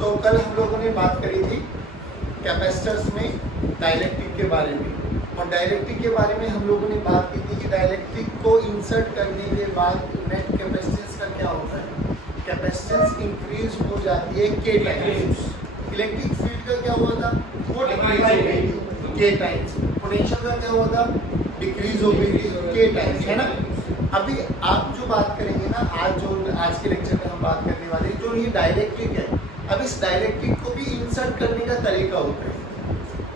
तो कल हम लोगों ने बात करी थी कैपेसिटर्स में डाइलेक्ट्रिक के बारे में, और डाइलेक्ट्रिक के बारे में हम लोगों ने बात की थी कि डाइलेक्ट्रिक को इंसर्ट करने के बाद नेट कैपेसिटेंस का क्या होता है, कैपेसिटेंस इंक्रीज हो जाती है के टाइम्स, इलेक्ट्रिक फील्ड का क्या हुआ था वो डिक्रीज के टाइम्स, पोटेंशियल का क्या हुआ था डिक्रीज हो गई के टाइम्स, है ना। अभी आप जो बात करेंगे ना, आज के लेक्चर में हम बात करने वाले जो ये डाइलेक्ट्रिक है, अब इस डाइलेक्ट्रिक को भी इंसर्ट करने का तरीका होता है।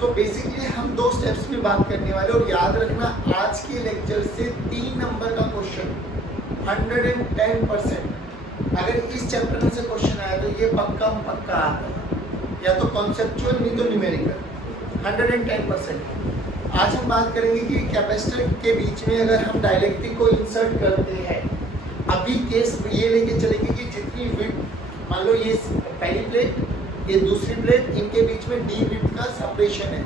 तो बेसिकली हम 2 स्टेप्स में बात करने वाले, और याद रखना आज के लेक्चर से 3 नंबर का क्वेश्चन 110% अगर इस चैप्टर में से क्वेश्चन आया तो ये पक्का आता है, या तो कॉन्सेप्चुअल नहीं तो न्यूमेरिकल 110%। आज हम बात करेंगे कि कैपेसिटर के बीच में अगर हम डाइलेक्ट्रिक को इंसर्ट करते हैं, अभी केस ये लेके चलेंगे कि जितनी विड्थ, मान लो ये पहली प्लेट ये दूसरी प्लेट, इनके बीच में डी विड्थ का सेपरेशन है,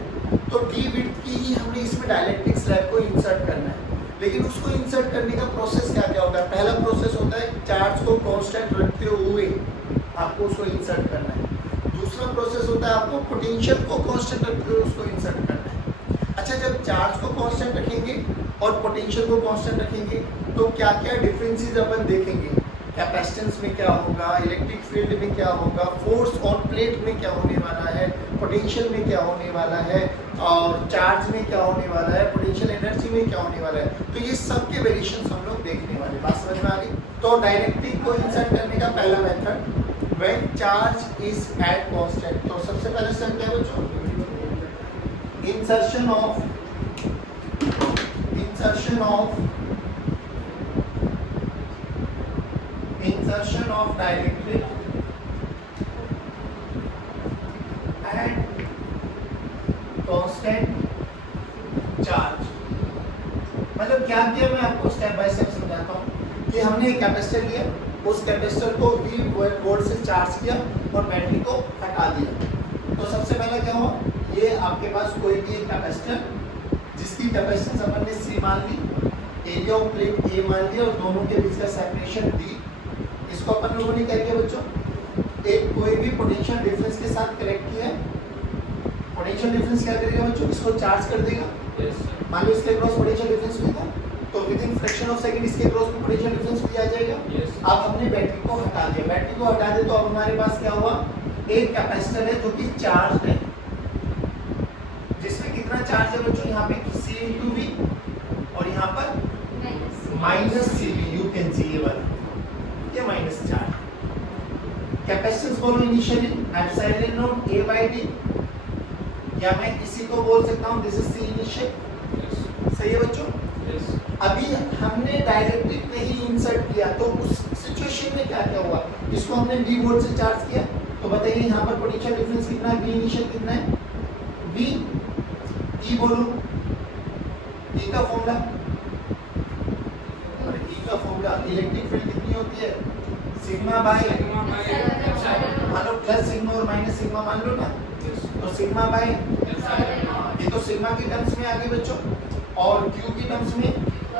तो डी विड्थ की ही हमने इसमें डाइलेक्ट्रिक स्लैब को इंसर्ट करना है। लेकिन उसको इंसर्ट करने का प्रोसेस क्या क्या होता है, पहला प्रोसेस होता है चार्ज को कांस्टेंट रखते हुए आपको उसको इंसर्ट करना है। दूसरा प्रोसेस होता है आपको पोटेंशियल को कांस्टेंट रखते हुए उसको इंसर्ट करना है। अच्छा, जब चार्ज को कांस्टेंट रखेंगे और पोटेंशियल को कांस्टेंट रखेंगे तो क्या क्या डिफरेंसेस अपन देखेंगे, कैपेसिटेंस में क्या होगा, इलेक्ट्रिक फील्ड में क्या होगा, फोर्स ऑन प्लेट में क्या होने वाला है, पोटेंशियल में क्या होने वाला है, और चार्ज में क्या होने वाला है, पोटेंशियल एनर्जी में क्या होने वाला है। तो ये सब के वेरिएशंस हम लोग देखने वाले, बात समझ में आ गई। तो डाइलेक्ट्रिक को इंसर्ट करने का पहला method when charge is at constant. तो सबसे पहले स्टेप क्या बच्चों, insertion of dielectric at constant charge। मतलब क्या किया, मैं आपको स्टेप बाय स्टेप समझाता हूँ कि हमने एक कैपेसिटर लिया, उस कैपेसिटर को V वोल्ट से चार्ज किया और बैटरी को हटा दिया। तो सबसे पहले क्या हुआ, ये आपके पास कोई भी एक कैपेसिटर जिसकी कैपेसिटेंस अपन ने C मान ली, एरिया ऑफ प्लेट A मान लिया और दोनों के बीच का सेपरेशन D, इसको अपन लोगों ने क्या किया बच्चों, एक कोई भी पोटेंशियल डिफरेंस के साथ कनेक्ट किया। पोटेंशियल डिफरेंस क्या करेगा बच्चों, इसको चार्ज कर देगा। मान लो इसके क्रॉस पोटेंशियल डिफरेंस भी था, तो with in fraction of second इसके क्रॉस में पोटेंशियल डिफरेंस भी आ जाएगा। अब हमने बैटरी को हटा दिया, बैटरी को हटा दे तो अब हमारे पास क्या हुआ, एक कैपेसिटर है जो कि चार्ज है, जिसमें कितना चार्ज है बच्चों, यहाँ पे C into V और यहाँ पर minus CV, you can see ये वाला, ये माइनस चार्ज। कैपेसिटेंस बोलो initially epsilon not A by D, या मैं इसी को बोल सकता हूँ दिस इज C इनिशियल। सही है बच्चों। अभी हमने डाइलेक्ट्रिक में ही इंसर्ट किया, तो उस सिचुएशन में क्या क्या हुआ, इसको हमने V वोल्ट से चार्ज किया, तो बताइए यहाँ पर पोटेंशियल डिफरेंस कितना है, V इनिशियल कितना है, V E बोलो, E का फॉर्मूला, और E का फॉर्मूला इलेक्ट्रिक फील्ड कितनी होती है, सिग्मा बाय मान लो प्लस सिग्मा और माइनस सिग्मा मान लो ना, तो सिग्मा बाय, ये तो सिग्मा की टर्म्स में आ गई बच्चों, और Q की टर्म्स में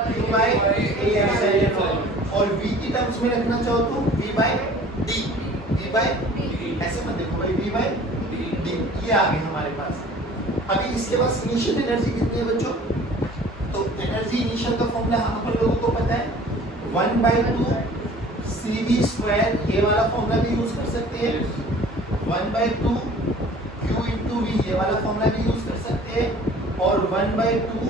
Q बाय A एप्सिलॉन, और V की टर्म्स में रखना चाहो तो V by D, V by ऐसे मत देखो भाई, V बाय D, ये आ गई हमारे पास। अभी इसके पास इनिशियल एनर्जी कितनी है बच्चों, तो एनर्जी इनिशियल का फॉर्मूला हम अपन लोगों को पता है 1/2 CV², ये वाला फॉर्मूला भी यूज कर सकते हैं, 1/2 Q into V, ये वाला फॉर्मूला भी यूज कर सकते हैं, और 1/2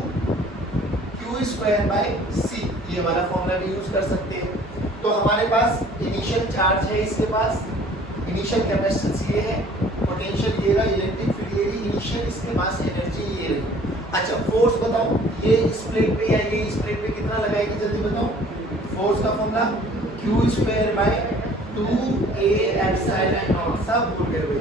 Q²/C, ये वाला फॉर्मूला भी यूज कर सकते हैं। तो हमारे पास इनिशियल चार्ज है, इसके पास इनिशियल कैपेसिटेंस ये है, पोटेंशियल ये रहा, इलेक्ट्रिक फील्ड ये रही, इनिशियल इसके पास एनर्जी ये रही। अच्छा फोर्स बताओ, ये इस प्लेट पे या ये इस प्लेट पे कितना लगाएगी, जल्दी बताओ। फोर्स का फॉर्मूला Q²/2A एप्सिलॉन, सब भूल गए भाई,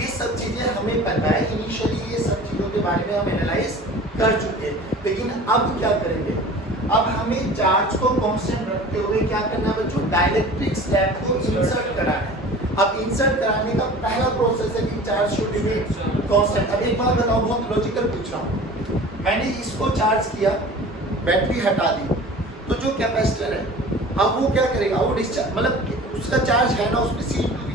ये सब चीजें हमें पता है, इनिशियली ये सब चीजों के बारे में हम एनालाइज कर चुके हैं। लेकिन अब क्या करेंगे, अब हमें चार्ज को कांस्टेंट रखते हुए क्या करना है बच्चों, डाइलेक्ट्रिक स्लैब को इंसर्ट कराना है। अब इंसर्ट कराने का पहला प्रोसेस है कि चार्ज शुड बी कांस्टेंट। अब एक बात बताओ, बहुत लॉजिकल पूछ रहा हूँ, मैंने इसको चार्ज किया, बैटरी हटा दी, तो जो कैपेसिटर है अब वो क्या करेगा, वो डिस्चार्ज मतलब उसका चार्ज है ना उसमें C into V,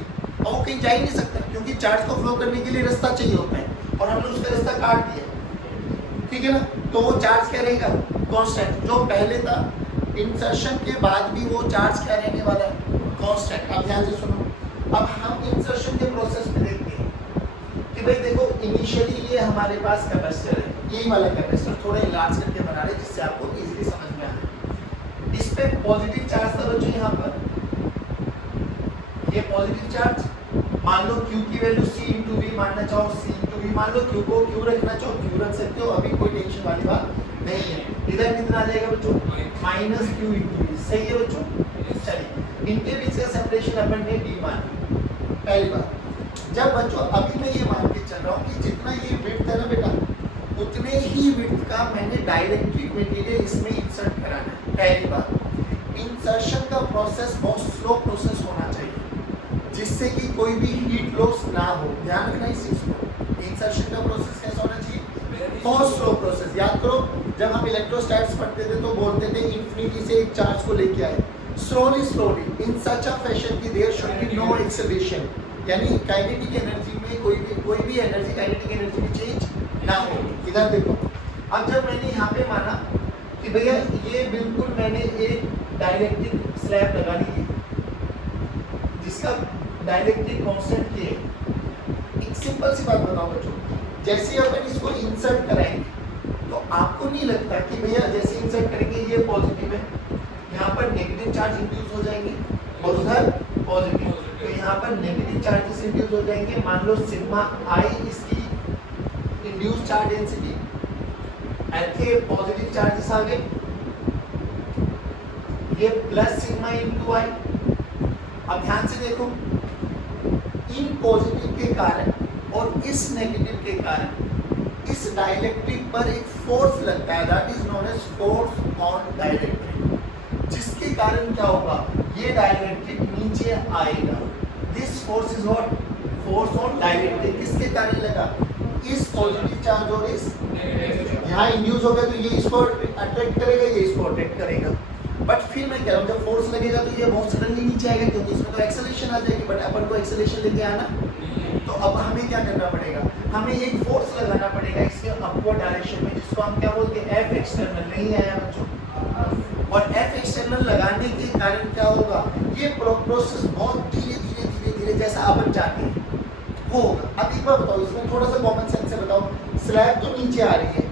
और वो कहीं जा ही नहीं सकता, क्योंकि चार्ज को फ्लो करने के लिए रास्ता चाहिए होता है और हमने उसका रास्ता काट दिया, ठीक है ना। तो वो चार्ज क्या रहेगा, कांस्टेंट। जो पहले था इंसर्शन के बाद भी वो चार्ज क्या रहने वाला है, कांस्टेंट। अब ध्यान से सुनो, अब हम इंसर्शन के प्रोसेस में देखते हैं कि भाई देखो इनिशियली ये हमारे पास कैपेसिटर है, यही वाला कैपेसिटर थोड़ा लार्ज करके बना रहे जिससे आपको इजीली समझ में आए। इस पे पॉजिटिव चार्ज था बच्चों, यहाँ पर ये पॉजिटिव चार्ज, मान लो Q की वैल्यू C इंटू वी मानना चाहो C इंटू वी मान लो, Q को Q रखना चाहो Q रख सकते हो, अभी कोई टेंशन वाली बात नहीं है। इधर कितना आ जाएगा बच्चों, माइनस Q इंटू वी, सही है बच्चों। चलिए इनके बीच का सेपरेशन अपन ने D मान, पहली बात। जब बच्चों अभी मैं ये मान के चल रहा हूँ कि जितना ये विड्थ है ना बेटा, उतने ही विड्थ का मैंने डाइलेक्ट्रिक मटेरियल इसमें इंसर्ट कराना है, पहली बात। इंसर्शन का प्रोसेस बहुत स्लो प्रोसेस होना चाहिए जिससे कि कोई भी हीट लॉस ना हो, ध्यान रखना इस चीज को। इंसर्शन का प्रोसेस कैसा होना चाहिए, बहुत स्लो प्रोसेस। याद करो जब हम इलेक्ट्रोस्टैट्स पढ़ते थे तो बोलते थे इंफिनिटी से एक चार्ज को लेके आए, slowly slowly in such a fashion की there should be no acceleration, यानी काइनेटिक एनर्जी में कोई भी एनर्जी काइनेटिक एनर्जी में चेंज ना हो। इधर देखो, अब जब मैंने यहाँ पे माना कि भैया ये बिल्कुल मैंने एक डाइलेक्ट्रिक स्लैब लगा दी है जिसका डाइलेक्ट्रिक कांस्टेंट के, एक सिंपल सी बात बताओ बच्चों, जैसे अपन इसको इंसर्ट कराएंगे तो आपको नहीं लगता कि भैया जैसे इंसर्ट करेंगे ये पॉजिटिव है, यहाँ पर नेगेटिव चार्ज इंड्यूस हो जाएंगे और उधर पॉजिटिव, तो यहाँ पर नेगेटिव चार्जेस इंड्यूस हो जाएंगे। मान लो सिग्मा आई इसकी इंड्यूस चार्ज डेंसिटी, ऐसे पॉजिटिव चार्जेस आ गए, ये प्लस सिग्मा इंटू आई। अब ध्यान से देखो, इन पॉजिटिव के कारण और इस नेगेटिव के कारण इस डाइलेक्ट्रिक पर एक फोर्स लगता है, that is known as force on dielectric, जिसके कारण क्या होगा, ये डाइलेक्ट्रिक नीचे आएगा। This force is what, force on dielectric. किसके कारण लगा, इस पॉजिटिव चार्ज और इस, यहाँ इंड्यूस होगा तो ये इसको अट्रैक्ट करेगा, ये इसको अट्रैक्ट करेगा। बट फिर मैं कह रहा हूँ जब फोर्स लगेगा तो ये बहुत सडनली नीचे आएगा क्योंकि इसमें तो एक्सेलरेशन आ जाएगी, बट अपन को एक्सेलरेशन लेके आना, तो अब हमें क्या करना पड़ेगा, हमें एक फोर्स लगाना पड़ेगा इसके अपवर्ड डायरेक्शन में, जिसको हम क्या बोलते हैं, F एक्सटर्नल। नहीं आया बच्चों, और F एक्सटर्नल लगाने के कारण क्या होगा, ये प्रोसेस बहुत धीरे धीरे धीरे धीरे जैसा अपन चाहते हैं वो होगा। अब एक बार बताओ, इसमें थोड़ा सा कॉमन सेंस से बताओ, स्लैब तो नीचे आ रही है,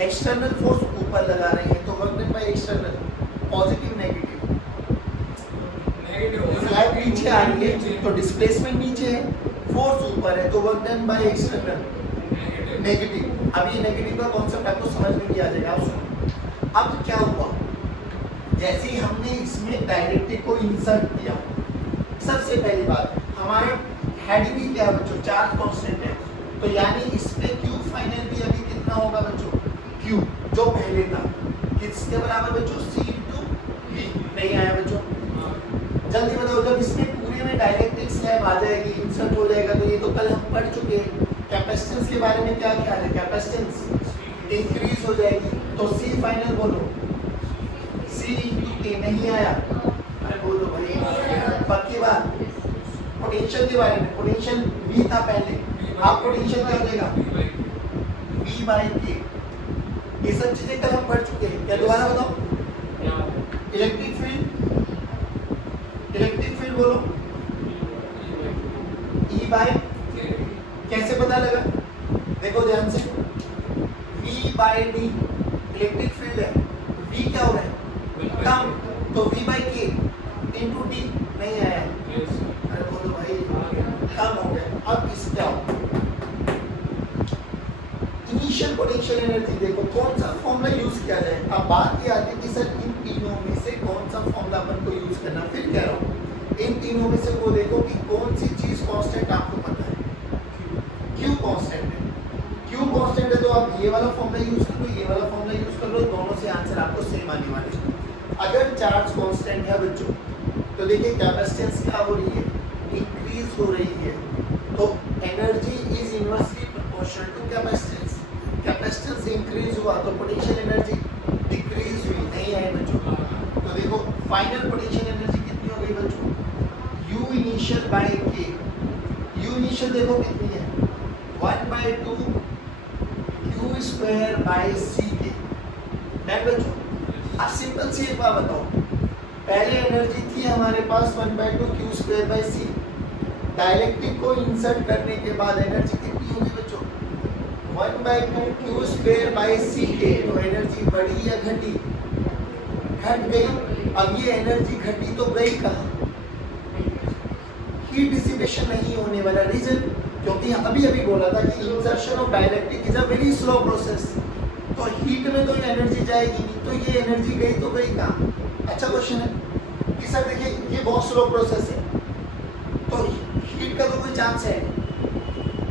एक्सटर्नल फोर्स ऊपर लगा रहे हैं, तो work done by external positive negative, slab नीचे आ रही है तो डिस्प्लेसमेंट नीचे है, फोर्स ऊपर है तो work done by external negative. अब ये नेगेटिव का कॉन्सेप्ट आपको समझ में भी आ जाएगा। आप सुनो, अब क्या हुआ, जैसे ही हमने इसमें डाइलेक्ट्रिक को इंसर्ट किया, सबसे पहली बात हमारा हेड भी क्या है बच्चों, चार्ज कांस्टेंट है, तो यानी इस पे Q फाइनल भी अभी कितना होगा बच्चों, Q जो पहले था किसके बराबर बच्चों, C इंटू V। नहीं आया बच्चों, जल्दी बताओ, जब इसमें पूरे में डाइलेक्ट्रिक स्लैब आ जाएगी, इंसर्ट हो जाएगा, तो ये तो कल हम पढ़ चुके हैं। कैपेसिटेंस के बारे में क्या ख्याल है, कैपेसिटेंस इंक्रीज हो जाएगी, तो C फाइनल बोलो, C इंटू K। नहीं आया, अरे बोलो भाई, पक्की बात। पोटेंशियल के बारे में, पोटेंशियल V था पहले, आप पोटेंशियल क्या हो जाएगा, V बाई K। ये सब चीजें कल हम पढ़ चुके हैं, क्या दोबारा बताओ, इलेक्ट्रिक फील्ड बोलो, E बाई, कैसे पता लगा, देखो ध्यान से, V by D electric field है, V क्या हो रहा है, कम, तो V by K into D। नहीं आया, अरे बोलो भाई, कम हो गया। अब इसका इनिशियल पोटेंशियल एनर्जी देखो, कौन सा फॉर्मूला यूज किया जाए। अब बात ये आती है कि सर इन तीनों में से कौन सा फॉर्मूला अपन को यूज करना। फिर कह रहा हूँ इन तीनों में से वो देखो कि कौन सी चीज कांस्टेंट आपको पता है, Q कांस्टेंट है। Q कांस्टेंट है तो आप ये वाला फॉर्मूला यूज कर लो, ये वाला फॉर्मूला यूज कर लो, दोनों से आंसर आपको सेम आने वाले हैं। अगर चार्ज कांस्टेंट है बच्चों, तो देखिए कैपेसिटेंस क्या हो रही है, इंक्रीज हो रही है, तो energy is inversely proportional to capacitance. Capacitance increase हुआ तो पोटेंशियल एनर्जी डिक्रीज हुई। नहीं है बच्चों, तो देखो फाइनल पोटेंशियल एनर्जी कितनी हो गई बच्चों, U initial by K। Potential देखो कितनी है, 1/2 क्यू स्क्वायर बाई सी के। बच्चों अब सिंपल सी एक बात बताओ, पहले एनर्जी थी हमारे पास 1/2 Q square by C, dielectric को इंसर्ट करने के बाद एनर्जी कितनी होगी बच्चों, 1/2 क्यू स्क्वायर बाई सी के। तो एनर्जी बढ़ी या घटी, घट गई। अब ये एनर्जी घटी तो गई कहाँ, हीट डिसिपेशन नहीं होने वाला। रीजन, क्योंकि अभी अभी बोला था कि insertion of dielectric is a very slow process, तो हीट में तो ये एनर्जी जाएगी नहीं, तो ये एनर्जी गई तो गई कहाँ। अच्छा क्वेश्चन है कि सर देखिए ये बहुत स्लो प्रोसेस है, तो हीट का तो कोई चांस है नहीं।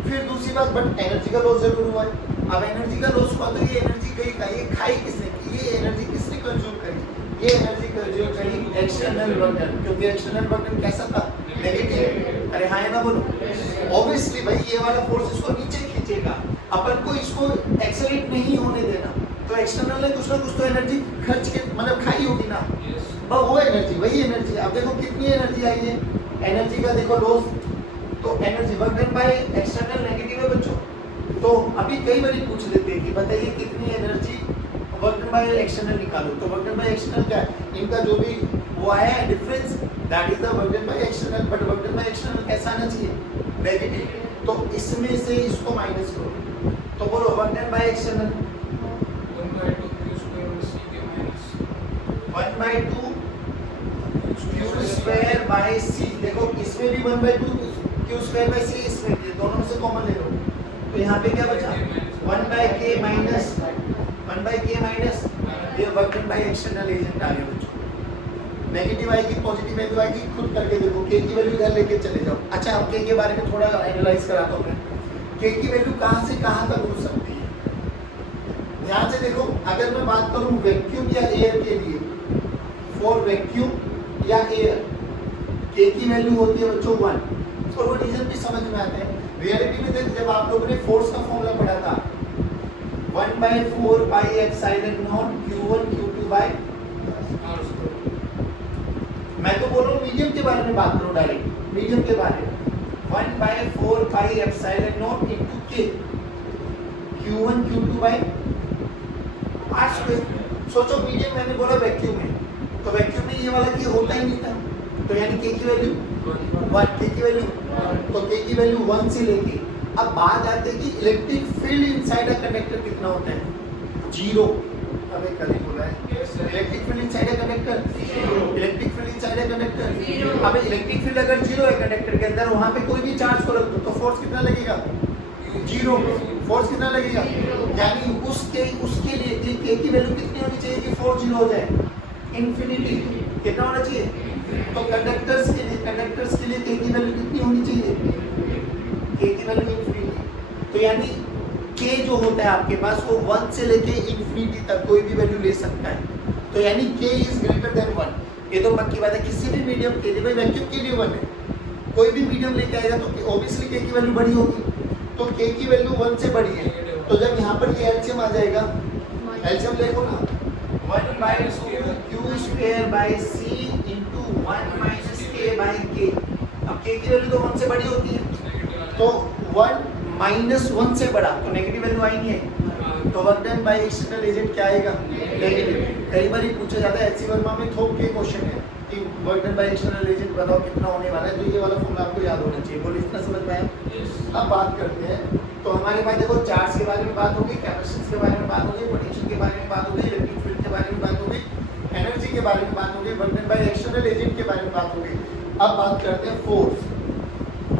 फिर दूसरी बात, बट एनर्जी का लॉस जरूर हुआ है। अब एनर्जी का लॉस हुआ तो ये एनर्जी गई कहाँ, ये खाई किसने, ये एनर्जी किसने कंज्यूम करी, ये एनर्जी कंज्यूम करी एक्सटर्नल वर्क, क्योंकि एक्सटर्नल वर्क कैसा था, नेगेटिव। अरे हाँ है ना, बोलो। ऑब्वियसली भाई ये वाला फोर्स इसको नीचे खींचेगा, अपन को इसको एक्सेलरेट नहीं होने देना, तो एक्सटर्नल ने कुछ ना कुछ तो एनर्जी खर्च के मतलब खाई होगी ना, वो एनर्जी, वही एनर्जी। अब देखो कितनी एनर्जी आई है, एनर्जी का देखो लॉस, तो energy work done by external negative है बच्चों। तो अभी कई बार पूछ लेते हैं कि बताइए कितनी energy work done by external निकालो, तो वर्क डन बाय एक्सटर्नल क्या है, इनका जो भी वो आया है difference, that is the work done by external. But work done by external कैसा आना चाहिए, नेगेटिव, तो इसमें से इसको माइनस करो, तो बोलो work done by external 1/2 Q square by C के minus 1/2 Q square by C. देखो इसमें भी 1/2 क्यू स्क्वायर बाई सी, इसमें भी, दोनों में से कॉमन ले लो, तो यहाँ पे क्या बचा 1/k माइनस 1/k माइनस, ये work done by external agent आ गया बच्चों। नेगेटिव आएगी पॉजिटिव वैल्यू आएगी, खुद करके देखो, k की वैल्यू इधर लेके चले जाओ। अच्छा अब k के बारे में थोड़ा एनालाइज कराता हूँ मैं, k की वैल्यू कहाँ से कहाँ तक हो सकती है। ध्यान से देखो, अगर मैं बात करूँ वैक्यूम या एयर के लिए, फॉर वैक्यूम या एयर k की वैल्यू होती है बच्चों 1, और वो रीजन भी समझ में आते हैं। रियलिटी में देख, जब आप लोगों ने फोर्स का फॉर्मूला पढ़ा था 1/4 pi epsilon not q1 q2 bye, मैं तो बोल रहा हूँ मीडियम के बारे में बात करो, डायरेक्ट मीडियम के बारे में, 1/4 pi epsilon not into k q1 q2 बाय r स्क्वायर। सोचो मीडियम मैंने बोला वैक्यूम में, तो वैक्यूम में ये वाला की होता ही नहीं था, तो यानी k की वैल्यू 1, k की वैल्यू, तो k की वैल्यू 1 से लेके अब बात आते है कि electric field inside a conductor कितना होता है, 0। अबे कल ही बोला है, electric field inside a conductor 0, electric field inside a conductor 0। अबे इलेक्ट्रिक फील्ड अगर 0 है कंडक्टर के अंदर, वहां पे कोई भी चार्ज को रख दो तो फोर्स कितना लगेगा, 0। फोर्स कितना लगेगा, यानी उसके लिए k की वैल्यू कितनी होनी चाहिए कि फोर्स 0 हो जाए, इन्फिनिटी। कितना होना चाहिए, तो कंडक्टर्स के लिए k की वैल्यू कितनी होनी चाहिए, k की वैल्यू इन्फिनिटी। तो यानी k जो होता है आपके पास वो 1 से लेके इन्फिनिटी तक कोई भी वैल्यू ले सकता है, तो यानी k इज ग्रेटर देन 1। ये तो पक्की बात है, किसी भी मीडियम के लिए, भाई वैक्यूम के लिए 1 है, कोई भी मीडियम लेके आएगा तो ऑब्वियसली k की वैल्यू बड़ी होगी, तो k की वैल्यू 1 से बड़ी है, तो जब यहाँ पर ये एलसीएम आ जाएगा, एलसीएम देखो ना, 1/2 q square by c into 1 minus k by k। अब k की वैल्यू तो 1 से बड़ी होती है, तो 1 माइनस 1 से बड़ा, तो नेगेटिव वैल्यू आई नहीं है, तो work done by external agent क्या आएगा, नेगेटिव। कई बार ये पूछा जाता है एचसी वर्मा में, थोक के क्वेश्चन है कि work done by external agent बताओ कितना होने वाला है, तो ये वाला फॉर्मूला आपको याद होना चाहिए। बोलो इतना समझ में आया। अब बात करते हैं, तो हमारे पास देखो चार्ज के बारे में बात होगी, कैपेसिटेंस के बारे में बात होगी, पोटेंशियल के बारे में बात होगी, इलेक्ट्रिक फील्ड के बारे में बात होगी, एनर्जी के बारे में बात होगी, work done by external agent के बारे में बात होगी। अब बात करते हैं फोर्स।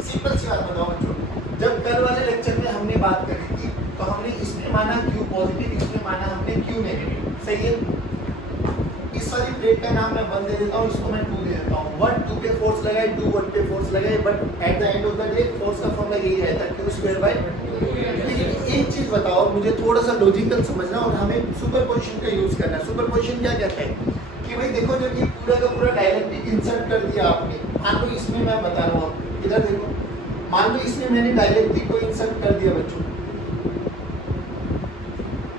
सिंपल सी बात बताओ बच्चों, जब कल वाले लेक्चर में हमने बात करी थी तो हमने इसमें माना Q पॉजिटिव, इसमें माना हमने Q नेगेटिव, सही है। इस वाली प्लेट का नाम मैं 1 दे देता हूँ, इसको मैं 2 दे देता हूँ। 1 2 पे फोर्स लगाए, 2 1 पे फोर्स लगाए, but at the end of the day force का फॉर्मूला यही रहता है, Q स्क्वायर बाय। लेकिन एक चीज बताओ, मुझे थोड़ा सा लॉजिकल समझना और हमें सुपरपोजिशन का यूज करना है। सुपरपोजिशन क्या कहता है कि भाई देखो, जब ये पूरा का पूरा डायरेक्टली इंसर्ट कर दिया आपने, मान लो इसमें मैं बता रहा हूँ, इधर देखो, मान लो इसमें मैंने डायरेक्टली को इंसर्ट कर दिया बच्चों,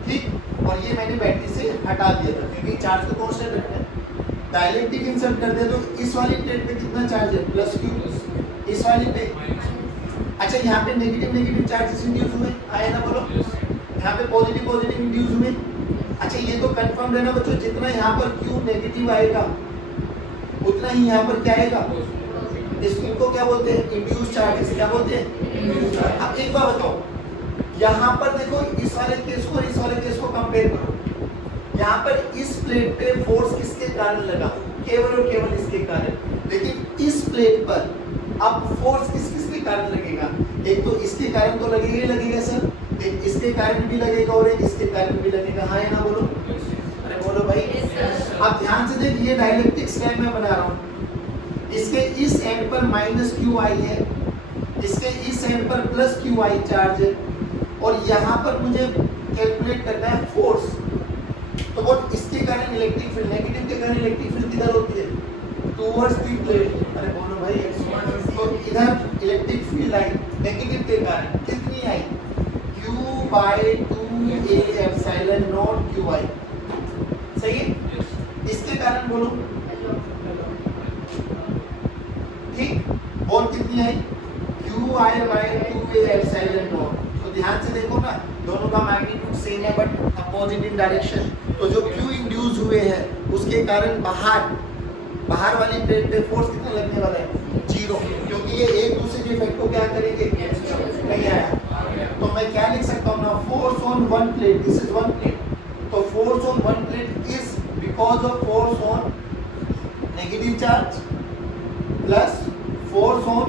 ठीक, और ये मैंने बैटरी से हटा दिया था क्योंकि चार्ज को कांस्टेंट रखना है। डायरेक्टिक इंसर्ट कर दिया तो इस वाली प्लेट पे कितना चार्ज है, +Q, इस वाली पे। अच्छा अच्छा यहाँ पे नेगेटिव नेगेटिव चार्जेस इंड्यूस हुए, आए ना बोलो, यहाँ पे पॉजिटिव पॉजिटिव इंड्यूस हुए। अच्छा ये तो कंफर्म है ना बच्चों, जितना यहाँ पर Q नेगेटिव आएगा उतना ही यहाँ पर क्या आएगा, इनको क्या बोलते हैं, इंड्यूस चार्जेस, क्या बोलते हैं। अब एक बार बताओ, यहाँ पर देखो इस वाले केस को और इस वाले केस को कंपेयर करो। यहाँ पर इस प्लेट पे फोर्स किसके कारण लगा, केवल और केवल इसके कारण। लेकिन इस प्लेट पर अब फोर्स किस किस के कारण लगेगा, एक तो इसके कारण तो लगेगा ही लगेगा सर, एक इसके कारण भी लगेगा और एक इसके कारण भी लगेगा, हाँ या ना बोलो, अरे बोलो भाई। अब ध्यान से देख, ये डाइलेक्ट्रिक स्लैब में बना रहा हूँ, इसके इस एंड पर माइनस क्यू आई है, इसके इस एंड पर प्लस क्यू आई चार्ज है, और यहाँ पर मुझे कैलकुलेट करना है फोर्स। तो वो इसके कारण इलेक्ट्रिक फील्ड, नेगेटिव के कारण इलेक्ट्रिक फील्ड किधर होती है, टुवर्ड्स द प्लेट, अरे बोलो भाई। तो इधर इलेक्ट्रिक फील्ड आई नेगेटिव के कारण, कितनी आई, Q/2A एप्सिलॉन नॉट QI, सही है। इसके कारण बोलो, ठीक, और कितनी आई, QI/2A एप्सिलॉन नॉट। तो ध्यान से देखो ना, दोनों का मैग्नीट्यूड सेम है बट अपोजिट इन डायरेक्शन। तो जो Q इंड्यूस हुए हैं उसके कारण बाहर वाली प्लेट पे फोर्स कितना लगने वाला है, 0, क्योंकि ये एक दूसरे के इफेक्ट को क्या करेंगे, नहीं आया। तो मैं क्या लिख सकता हूँ ना, force on one plate, this is one plate, तो force on one plate is because of force on negative charge plus force on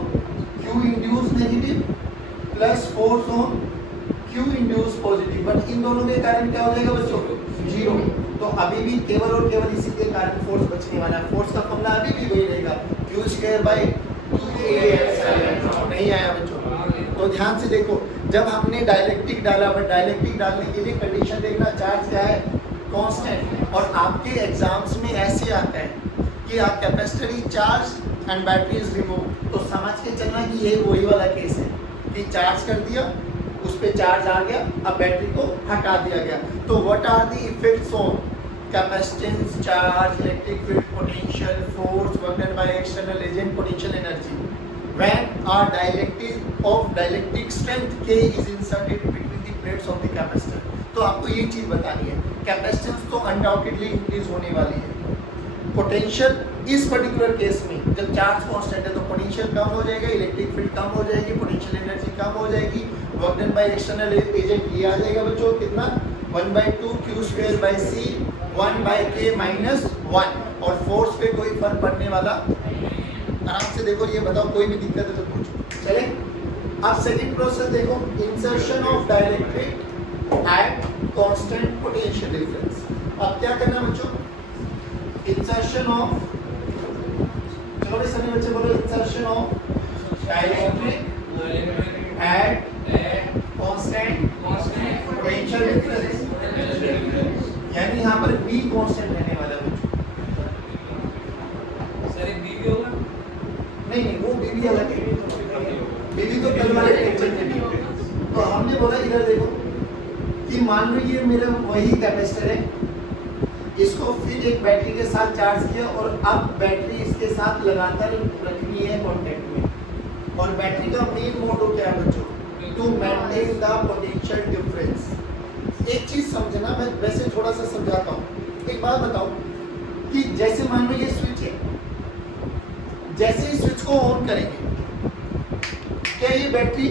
Q induce negative plus force on Q induce positive. But इन दोनों के कारण क्या हो जाएगा बच्चों, 0। तो अभी भी केवल और केवल इसी के कारण फोर्स बचने वाला है। फोर्स का फॉर्मूला अभी भी वही रहेगा, Q²/2A एप्सिलॉन। नहीं आया बच्चों। तो ध्यान से देखो, जब हमने डाइलेक्ट्रिक डाला, बट डाइलेक्ट्रिक डालने के लिए कंडीशन देखना, चार्ज क्या है, कांस्टेंट। और आपके एग्जाम्स में ऐसे आता है कि आप capacitor is charge and battery is remove. तो समझ के चलना कि ये वही वाला केस है कि चार्ज कर दिया, उस पे चार्ज आ गया, अब बैटरी को हटा दिया गया। तो what are the effects on capacitance, charge, electric field, potential, force worked by external agent, potential energy when our dielectric strength K is inserted between the plates of the capacitor। तो आपको ये चीज बतानी है, कैपेसिटेंस तो undoubtedly increase होने वाली है। पोटेंशियल इस पर्टिकुलर केस में जब चार्ज कांस्टेंट है तो पोटेंशियल कम हो जाएगा, इलेक्ट्रिक फील्ड कम हो जाएगी, पोटेंशियल एनर्जी कम हो जाएगी, work done by external agent ये आ जाएगा बच्चों कितना, 1/2 Q²/C 1/K - 1। और फोर्स पे कोई फर्क पड़ने वाला, आराम से देखो, ये बताओ कोई भी दिक्कत है तो पूछो। चले, अब सेकंड प्रोसेस देखो, insertion of dielectric at constant potential difference. अब क्या करना बच्चों, इंसर्शन ऑफ, चलो भाई सभी बच्चे बोलो, insertion of dielectric at constant potential difference, यानी यहाँ पर B कांस्टेंट रहने वाला है। सर एक बीवी होगा, नहीं वो बीबी अलग है, बीबी तो कल वाले लेक्चर में भी। तो हमने बोला इधर देखो कि मान लो ये मेरा वही कैपेसिटर है, इसको फिर एक बैटरी के साथ चार्ज किया और अब बैटरी इसके साथ लगातार रखनी है कांटेक्ट में। और बैटरी का मेन मोटो क्या है बच्चों, to maintain the potential difference. एक चीज समझना, मैं वैसे थोड़ा सा समझाता हूँ। एक बात बताओ कि जैसे मान लो ये स्विच है, जैसे ही स्विच को ऑन करेंगे, क्या ये बैटरी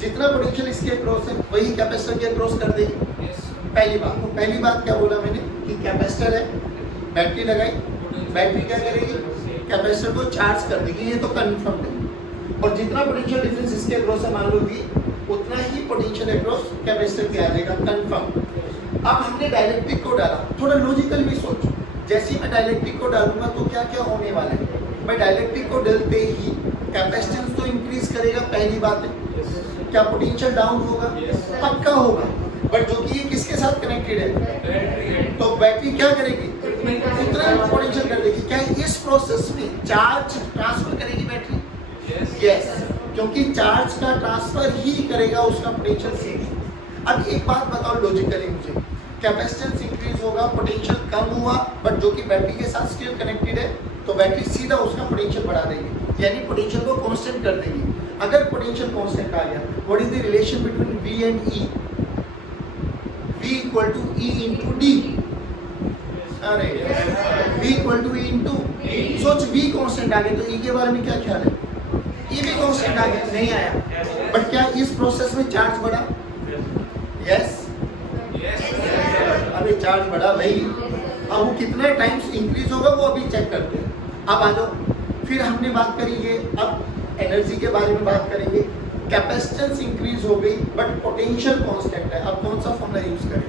जितना पोटेंशियल इसके अक्रॉस है वही कैपेसिटर के अक्रॉस कर देगी। पहली बात क्या बोला मैंने कि कैपेसिटर है, बैटरी लगाई, बैटरी क्या करेगी, कैपेसिटर को चार्ज कर देगी, ये तो कन्फर्म है। और जितना पोटेंशियल डिफरेंस इसके अक्रॉस है मान लो भी, उतना ही पोटेंशियल अक्रॉस कैपेसिटर के आ जाएगा, कन्फर्म। अब हमने डाइलेक्ट्रिक को डाला, थोड़ा लॉजिकल भी सोचो, जैसे ही मैं डाइलेक्ट्रिक को डालूंगा तो क्या क्या होने वाला है। मैं डाइलेक्ट्रिक को डालते ही कैपेसिटेंस तो इंक्रीज करेगा, पहली बात है। क्या पोटेंशियल डाउन होगा, पक्का होगा, बट जो कि ये किसके साथ कनेक्टेड है, तो बैटरी क्या करेगी, उतना ही पोटेंशियल कर देगी। क्या इस प्रोसेस में चार्ज ट्रांसफर करेगी बैटरी, यस, क्योंकि चार्ज का ट्रांसफर ही करेगा उसका पोटेंशियल से। अब एक बात बताओ लॉजिकली मुझे, कैपेसिटेंस इंक्रीज होगा, पोटेंशियल कम हुआ, बट जो कि बैटरी के साथ स्टिल कनेक्टेड है, तो बैटरी सीधा उसका पोटेंशियल बढ़ा देगी, यानी पोटेंशियल को कांस्टेंट कर देगी। अगर पोटेंशियल कांस्टेंट आ गया, what is the relation between V and E? V equal to E into D. अरे V equal to E into, सोच V कांस्टेंट आ गया तो E के बारे में क्या ख्याल है? E भी कांस्टेंट आ गया, नहीं आया, बट क्या इस प्रोसेस में चार्ज बढ़ा? यस, अभी चार्ज बढ़ा भाई। अब वो कितने टाइम्स इंक्रीज होगा वो अभी चेक करते हैं। अब आ जाओ, फिर हमने बात करी ये, अब एनर्जी के बारे में बात करेंगे। कैपेसिटेंस इंक्रीज हो गई बट पोटेंशियल कांस्टेंट है। अब कौन सा फॉर्मूला यूज करें?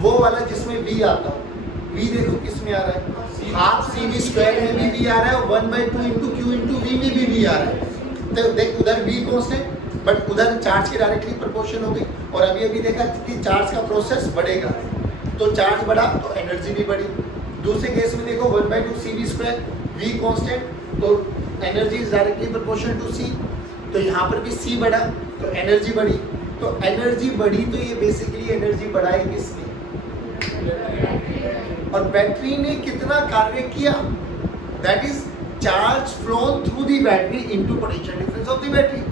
वो वाला जिसमें V आता हो। V देखो किस में आ रहा है, हाफ CV स्क्वायर में भी V आ रहा है और 1/2 इंटू Q इंटू V में भी V आ रहा है। तो देख उधर V कांस्टेंट बट उधर चार्ज की डायरेक्टली प्रोपोर्शन हो गई। और अभी अभी देखा कि चार्ज का प्रोसेस बढ़ेगा, तो चार्ज बढ़ा तो एनर्जी भी बढ़ी। दूसरे केस में देखो 1/2 CV स्क्वायर, V कांस्टेंट, तो energy is directly proportional to C। तो यहाँ पर भी C बढ़ा तो एनर्जी बढ़ी। तो एनर्जी बढ़ी तो ये बेसिकली एनर्जी बढ़ाई किसने? और बैटरी ने कितना कार्य किया? That is charge phloem through the battery into potential difference of the battery.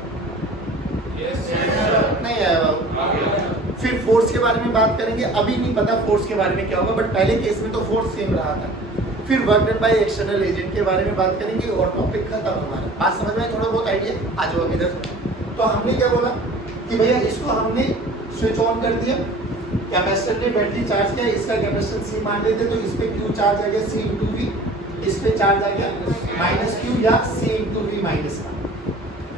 नहीं आया बाबू। फिर फोर्स के बारे में बात करेंगे, अभी नहीं पता फोर्स के बारे में क्या होगा, बट पहले केस में तो फोर्स सेम रहा था। फिर work done by external agent के बारे में बात करेंगे और टॉपिक खत्म हमारा। बात समझ में थोड़ा बहुत आइडिया आ जाओ इधर। तो हमने क्या बोला कि भैया इसको हमने स्विच ऑन कर दिया, कैपेसिटर ने बैटरी चार्ज किया, इसका कैपेसिटेंस C मान लेते तो इस पे Q चार्ज आ गया C इंटू V, इस पे चार्ज आ गया माइनस Q या C इंटू V माइनस का।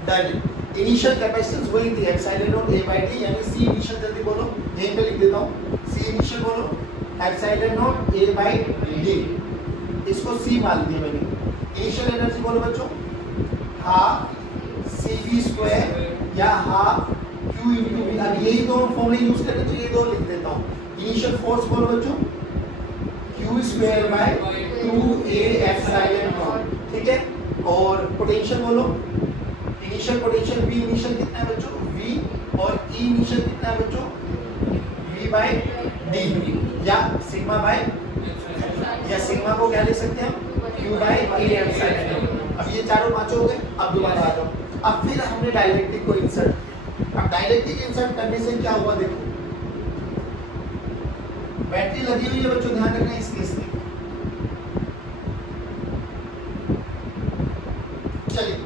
डन। इनिशियल कैपेसिटेंस वही थी epsilon not A by D, यानी C इनिशियल, जल्दी बोलो, यहीं पे लिख देता हूँ, C इनिशियल बोलो epsilon not A by D, इसको C मान दिया मैंने। इनिशियल एनर्जी बोलो बच्चों, हाफ CV स्क्वायर या हाफ Q इंटू V। अब यही दो फॉर्मूले यूज करें तो ये दो लिख देता हूँ। इनिशियल फोर्स बोलो बच्चों, Q square by 2A epsilon not, ठीक है। और पोटेंशियल बोलो, इनिशियल पोटेंशियल V इनिशियल कितना है बच्चों? V, और E इनिशियल कितना है बच्चों? V बाय D, या सिग्मा बाय, या सिग्मा को क्या ले सकते हैं? Q by A epsilon. अब ये चारों पांचों हो गए। अब दोबारा आ जाओ, अब फिर हमने डाइलेक्ट्रिक को इंसर्ट किया। अब डाइलेक्ट्रिक इंसर्ट करने से क्या हुआ देखो, बैटरी लगी हुई है बच्चों, ध्यान रखना इस केस में। चलिए,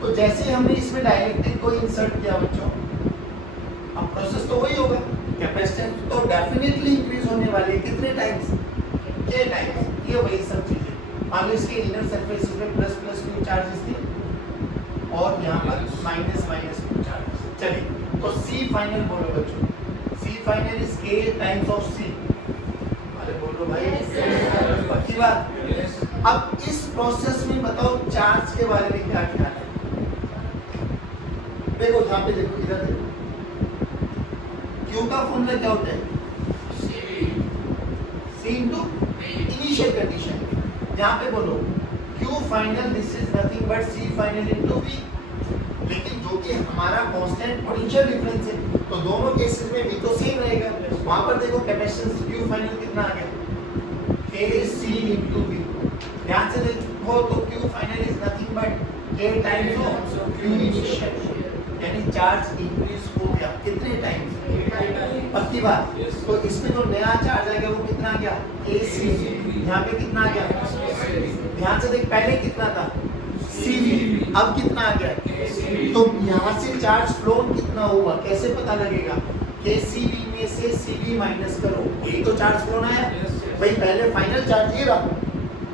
तो जैसे हमने इसमें डाइलेक्ट्रिक को इंसर्ट किया बच्चों, अब प्रोसेस तो वही होगा, कैपेसिटेंस तो डेफिनेटली इंक्रीज होने वाली है। कितने टाइम्स? K times. ये वही सब चीजें। मान लो इसके इनर सरफेस में प्लस प्लस Q चार्जेस थी और यहाँ पर माइनस माइनस Q चार्जेस। चलिए, तो C फाइनल बोलो बच्चों, C final is K times of C। अरे बोलो भाई, पक्की बात। अब इस प्रोसेस में बताओ चार्ज के बारे में क्या ख्याल है? देखो यहाँ पे देखो, इधर देखो, Q का फॉर्मूला क्या होता है? C into initial condition. यहाँ पे बोलो Q final this is nothing but C final into V। लेकिन जो कि हमारा कांस्टेंट पोटेंशियल डिफरेंस है, तो दोनों केसेस में V तो सेम रहेगा। वहां पर देखो कैपेसिटेंस Q फाइनल कितना आ गया? KC into V। ध्यान से देखो तो Q final is nothing but K times of Q initial, यानी चार्ज इंक्रीज हो गया। कितने टाइम्स? पक्की बात। तो इसमें जो नया चार्ज आ गया वो कितना आ गया? AC। यहाँ पे कितना आ गया? ध्यान से देख, पहले कितना था? CV, अब कितना आ गया? तो यहाँ से चार्ज फ्लो कितना हुआ कैसे पता लगेगा? KCV में से CV माइनस करो, यही तो चार्ज फ्लो ना है भाई। पहले फाइनल चार्ज ये रहा,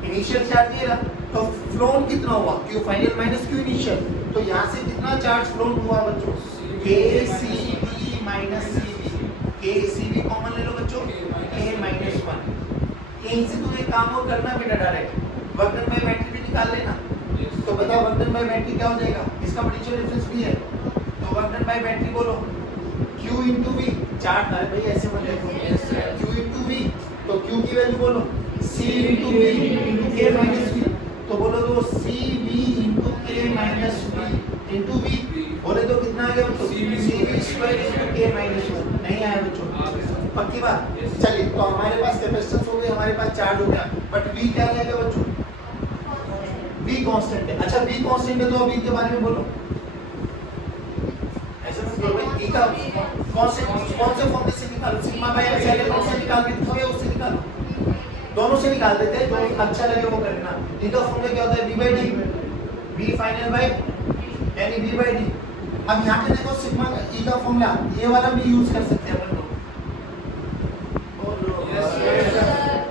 इनिशियल चार्ज ये रहा, तो फ्लो कितना हुआ? Q final minus Q initial. तो यहाँ से कितना चार्ज फ्लो हुआ बच्चों? KCV minus CV। KCV common ले लो बच्चों, K माइनस 1। यहीं से तुम्हें काम और करना बेटा, direct work done bye battery भी निकाल लेना। तो बताओ वर्क डन बाय बैटरी क्या हो जाएगा? इसका पोटेंशियल डिफरेंस भी है, तो वर्क डन बाय बैटरी बोलो Q इंटू V। चार्ज अरे भाई ऐसे बोल रहे Q इंटू V, तो Q की वैल्यू बोलो C into V into K minus V। तो बोलो तो CV into K minus V into V, बोले तो कितना आ गया बच्चों? CV square into K minus 1। नहीं आया बच्चों, पक्की बात। चलिए, तो हमारे पास कैपेसिटेंस हो गई, हमारे पास चार्ज हो गया, बट V क्या रहेगा बच्चों? V कांस्टेंट है। अच्छा V कांस्टेंट है तो V के बारे में बोलो, कौन से फॉर्मूले से निकालो, सिग्मा बाय एप्सिलॉन से निकाल के दिखाओ या उससे निकालो, दोनों से निकाल देते हैं, जो अच्छा लगे वो करना। ई का फॉर्मूला क्या होता है, v by d, v final by यानी v by d। अब यहाँ पे देखो सिग्मा का ई का फॉर्मूला ये वाला भी यूज कर सकते हैं अपन लोग।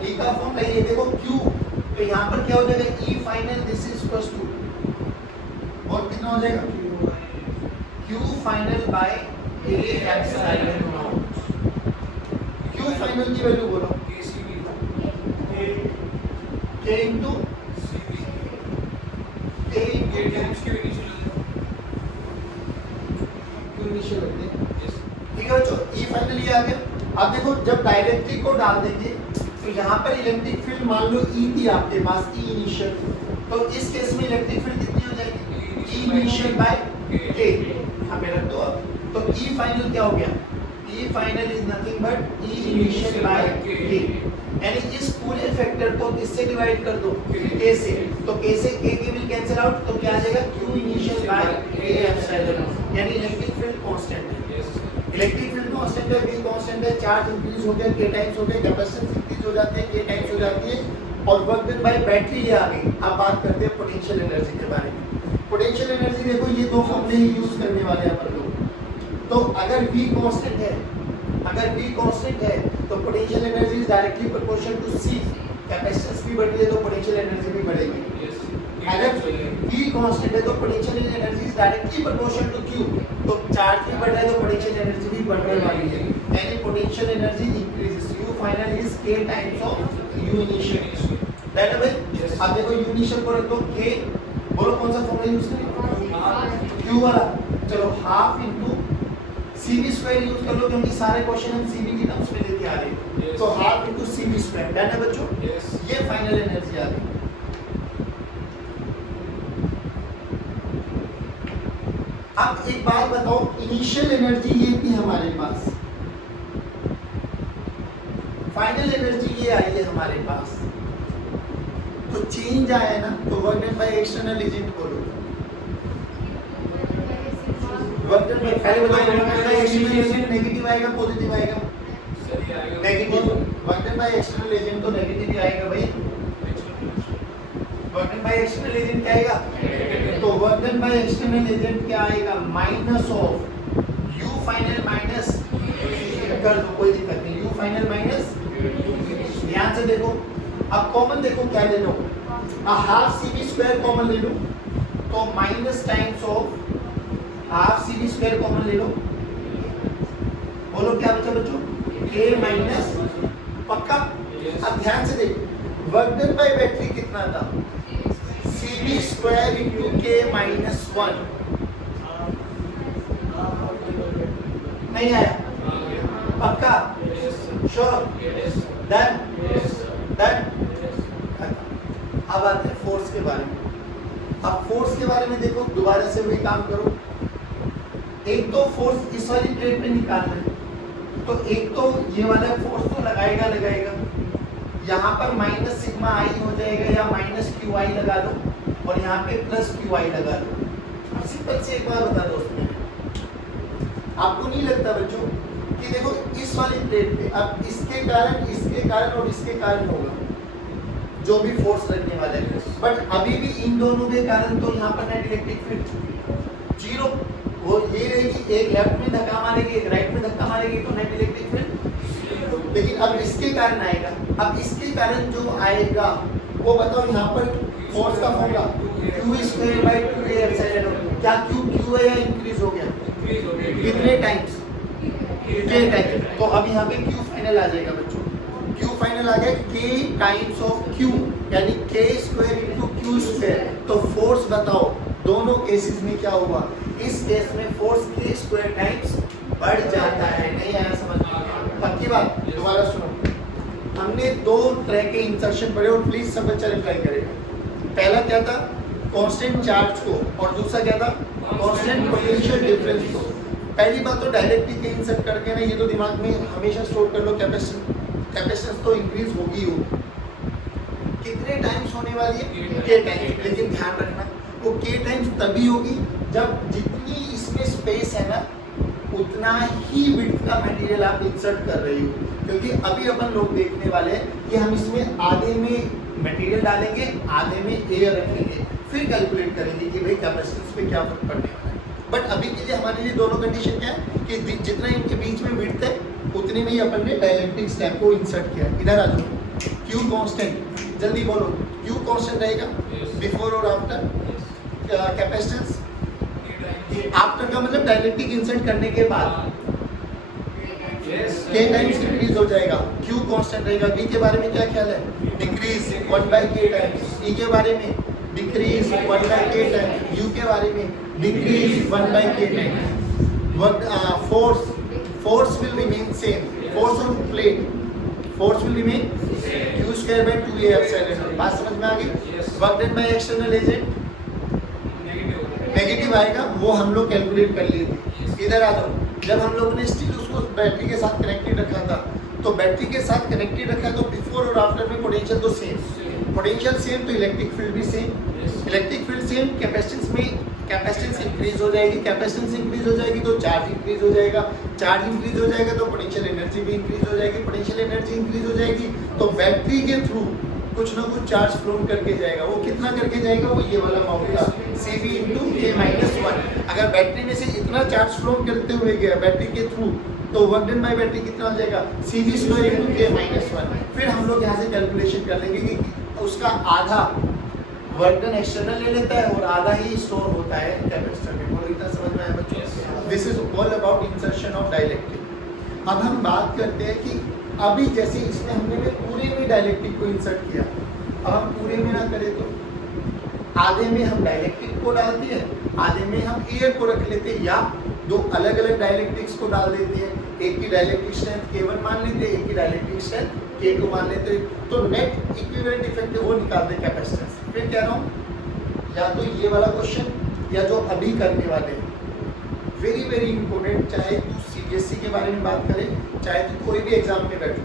ई का फॉर्मूला ये देखो q, तो यहाँ पर क्या हो जाएगा, E final this is equals to, और कितना हो जाएगा, q final by a epsilon naught. q final की वैल्यू बोलो, k into k इनिशियल रखते हैं, ठीक है बच्चों। ई फाइनल ये आ गया। अब देखो जब डायरेक्ट्रिक को डाल देंगे तो यहाँ पर इलेक्ट्रिक फील्ड मान लो ई थी आपके पास, ई इनिशियल, तो इस केस में इलेक्ट्रिक फील्ड कितनी हो जाएगी, ई इनिशियल बाय के, यहाँ पे रख दो। अब तो ई फाइनल क्या हो गया, E final is nothing but E initial by K, यानी इस पूरे फैक्टर को किससे डिवाइड कर दो, के से, तो के से के विल कैंसिल आउट, तो क्या आ जाएगा, q initial by a epsilon, यानी इलेक्ट्रिक फील्ड कांस्टेंट है। इलेक्ट्रिक फील्ड कांस्टेंट है, v कांस्टेंट है, चार्ज इंक्रीज हो गया, k टाइम्स हो गया, कैपेसिटेंस इंक्रीज हो जाती है, k टाइम्स हो जाती है, और वर्क डन बाय बैटरी ये आ गई। अब बात करते हैं पोटेंशियल एनर्जी के बारे में। पोटेंशियल एनर्जी देखो ये दो फॉर्मूले ही यूज करने वाले हैं अपन लोग। तो अगर v कांस्टेंट है, अगर v कांस्टेंट है तो potential energy is directly proportional to c, capacitance भी बढ़ी है तो पोटेंशियल एनर्जी भी बढ़ेगी। अगर v कांस्टेंट है तो potential energy is directly proportional to q, तो चार्ज भी बढ़ रहा है तो पोटेंशियल एनर्जी भी बढ़ने वाली है, यानी potential energy increases. u final is k times of u initial, that है भाई। अब देखो u इनिशियल को रख दो k, बोलो कौन सा फॉर्मूला यूज करें, q वाला, चलो half into cv square use कर लो, क्योंकि सारे क्वेश्चन हम cv की टर्म्स में लेके आ रहे हैं, तो half into cv square, done है बच्चों। ये फाइनल एनर्जी आ गई। अब एक बात बताओ, इनिशियल एनर्जी ये थी हमारे पास, फाइनल एनर्जी ये आई है हमारे पास, तो चेंज आया ना, तो work done by external agent बोलो, वर्क डन बाय, पहले बताओ work done by external agent negative आएगा पॉजिटिव आएगा, negative. Work done by external agent तो नेगेटिव ही आएगा भाई, work done by external agent क्या आएगा, तो work done by external agent क्या आएगा, minus of u final minus, कर दो कोई दिक्कत नहीं, u फाइनल माइनस, ध्यान से देखो। अब कॉमन देखो क्या ले लो, हाफ cv स्क्वायर कॉमन ले लो, तो minus times of half cv square common ले लो, बोलो क्या बचा बच्चों, k माइनस, पक्का। अब ध्यान से देखो, वर्क डन बाय बैटरी कितना था, cv square into k minus 1, नहीं आया, पक्का, श्योर, डन, डन। अब आते हैं फोर्स के बारे में। अब फोर्स के बारे में देखो, दोबारा से वही काम करो। एक तो फोर्स इस वाली प्लेट पे निकालना है, तो एक तो ये वाला फोर्स तो लगाएगा, यहाँ पर माइनस सिग्मा आई हो जाएगा या माइनस क्यू आई लगा लो, और यहाँ पे प्लस क्यू आई लगा लो। अब सिंपल से एक बार बता दो, आपको नहीं लगता बच्चों कि देखो इस वाली प्लेट पे अब इसके कारण और इसके कारण होगा जो भी फोर्स लगने वाला है, बट अभी भी इन दोनों के कारण तो यहाँ पर नेट इलेक्ट्रिक फील्ड जीरो, वो ये रहेगी, एक लेफ्ट में धक्का मारेगी, एक राइट में धक्का मारेगी, तो नेट इलेक्ट्रिक फील्ड। लेकिन अब इसके कारण आएगा, अब इसके कारण जो आएगा वो बताओ, यहाँ पर फोर्स का formula q square by 2a epsilon, क्या q है या इंक्रीज हो गया, कितने टाइम्स, k टाइम्स, तो अब यहाँ पे q फाइनल आ जाएगा बच्चों, q फाइनल आ गया k टाइम्स ऑफ q, यानी k square into q square. तो फोर्स बताओ दोनों केसेस में क्या हुआ, इस केस में फोर्स k स्क्वायर टाइम्स बढ़ जाता है, नहीं आया समझ में, पक्की बात। दोबारा सुनो, हमने दो तरह के इंसर्शन पढ़े और प्लीज सब बच्चा रिप्लाई करेगा। पहला क्या था, कांस्टेंट चार्ज को, और दूसरा क्या था, कांस्टेंट पोटेंशियल डिफरेंस को। पहली बात तो डायरेक्टली के इंसर्ट करके ना, ये तो दिमाग में हमेशा स्टोर कर लो, कैपेसिटेंस तो इंक्रीज होगी हो, कितने टाइम्स होने वाली है, k टाइम्स। लेकिन ध्यान रखना वो k टाइम्स तभी होगी जब जितनी इसमें स्पेस है ना उतना ही विड्थ का मटेरियल आप इंसर्ट कर रही हो, क्योंकि अभी अपन लोग देखने वाले हैं कि हम इसमें आधे में मटेरियल डालेंगे, आधे में एयर रखेंगे, फिर कैलकुलेट करेंगे कि भाई कैपेसिटेंस पे क्या फर्क पड़ने वाला है। बट अभी के लिए हमारे लिए दोनों कंडीशन क्या है कि जितना इनके बीच में विड्थ है उतने में ही अपन ने डाइलेक्ट्रिक स्लैब को इंसर्ट किया। इधर आ जाओ, Q कांस्टेंट, जल्दी बोलो, Q कांस्टेंट रहेगा बिफोर और आफ्टर कैपेसिटेंस। आफ्टर का मतलब डाइलेक्ट्रिक इंसर्ट करने के बाद K टाइम्स इंक्रीज हो जाएगा, Q कांस्टेंट रहेगा। V के बारे में क्या ख्याल है? Decrease 1/K times. E के बारे में डिक्रीज 1/K टाइम्स। U के बारे में decrease 1/K times. Force will remain same, force on plate, force will remain Q square by 2A epsilon. बात समझ में आ गई? Work done by external agent negative आएगा, वो हम लोग कैलकुलेट कर लिए थे। इधर आ जाओ, जब हम लोग ने स्टिल उसको बैटरी के साथ कनेक्टेड रखा था, तो बैटरी के साथ कनेक्टेड रखा तो बिफोर और आफ्टर में पोटेंशियल तो सेम, पोटेंशियल सेम तो इलेक्ट्रिक फील्ड भी same, electric field same. Capacitance में कैपेसिटेंस इंक्रीज हो जाएगी, कैपेसिटेंस इंक्रीज हो जाएगी तो चार्ज इंक्रीज हो जाएगा, चार्ज इंक्रीज हो जाएगा तो पोटेंशियल एनर्जी भी इंक्रीज हो जाएगी, पोटेंशियल एनर्जी इंक्रीज हो जाएगी तो बैटरी के थ्रू कुछ ना कुछ चार्ज फ्लो करके जाएगा। वो कितना करके जाएगा? वो ये वाला मामला CV × K-1। अगर बैटरी में से इतना चार्ज फ्लो करते हुए गया बैटरी के थ्रू तो वर्क डन बाय बैटरी कितना हो जाएगा? CV² × K-1। फिर हम लोग यहाँ से कैलकुलेशन कर लेंगे कि उसका आधा वर्क डन एक्सटर्नल ले लेता है और आधा ही स्टोर होता है कैपेसिटर में। बोलो इतना समझ में आया बच्चों? This is all about insertion of dielectric. अब हम बात करते हैं कि अभी जैसे इसमें हमने पूरे में डाइलेक्ट्रिक को इंसर्ट किया, अब हम पूरे में ना करें तो आधे में हम डाइलेक्ट्रिक को डाल दिए, आधे में हम एयर को रख लेते हैं, या दो अलग अलग डाइलेक्ट्रिक्स को डाल देते हैं। एक की डाइलेक्ट्रिक स्ट्रेंथ K1 मान लेते हैं, एक की डाइलेक्ट्रिक स्ट्रेंथ K2 मान लेते हैं, तो नेट इक्विवेलेंट इफेक्ट वो निकालते हैं कैपेसिटेंस। फिर कह रहा हूँ या तो ये वाला क्वेश्चन या जो अभी करने वाले हैं, वेरी वेरी इंपॉर्टेंट। चाहे तू CBSE के बारे में बात करें, चाहे तू कोई भी एग्जाम में बैठो,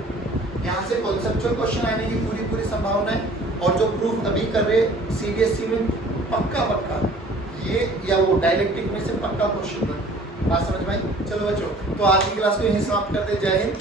यहाँ से कॉन्सेप्चुअल क्वेश्चन आने की पूरी संभावना है। और जो प्रूफ अभी कर रहे CBSE में पक्का ये या वो डाइलेक्ट्रिक में से पक्का क्वेश्चन बन। बात समझ में आई? चलो बच्चों, तो आज की क्लास को यहीं समाप्त करते। जय हिंद।